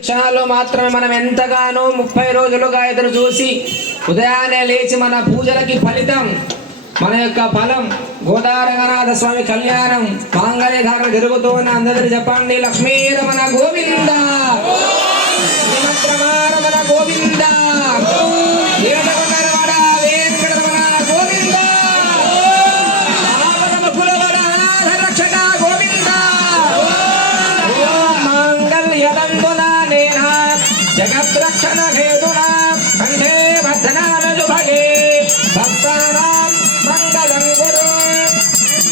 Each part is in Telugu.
క్షణాల్లో మాత్రమే మనం ఎంతగానో 30 రోజులుగా ఎదురు చూసి ఉదయాన్నే లేచి మన పూజలకి ఫలితం మన యొక్క ఫలం గోదారంగనాథ స్వామి కళ్యాణం మాంగళ్యధారణ జరుగుతూ ఉన్న అందరూ చెప్పండి లక్ష్మీ రమణ గోవింద రమణ గోవింద జగద్రక్షణ హేతునా కంఠే బద్ధనానజు భగే భక్తానాం మంగళం గురు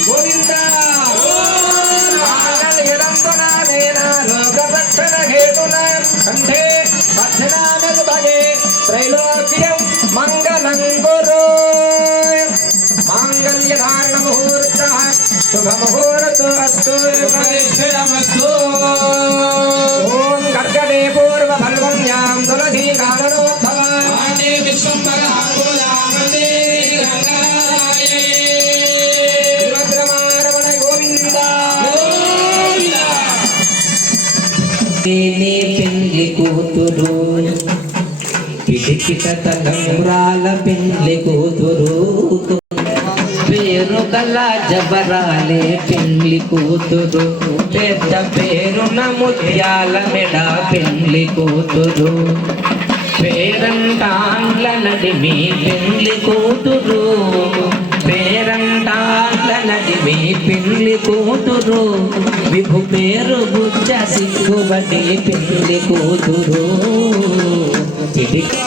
గోవింద మంగళయదంతునానేన లోకరక్షణ హేతునా కంఠే బద్ధనానజు భగే త్రైలోక్యం మంగళం గురు మాంగళ్యధారణ ముహూర్తః శుభ ముహూర్తో అస్తు ప్రతిష్ఠితమస్తు ఓం గర్గడే పూర్వ ఫల్గుణ్యాం తులసీ కారణోద్భవాని విశ్వంబరాంబుజామతే గంగాయే శ్రీరమణ గోవింద గోవింద నీ పెళ్లి కూతురు పిడికిట తలంబ్రాల పెళ్లి కూతురు పేరు గల జబరాలే పెళ్లి కూతురు పెద్ద పేరున ముత్యాల మెడ పెళ్లి కూతురు పేరంటాండ్ల నడిమి పెళ్లి కూతురు పేరంటాండ్ల నడిమి పెళ్లి కూతురు విభు పేరు బుద్ధ సిగ్గుబడి పెళ్లి కూతురు పిరికి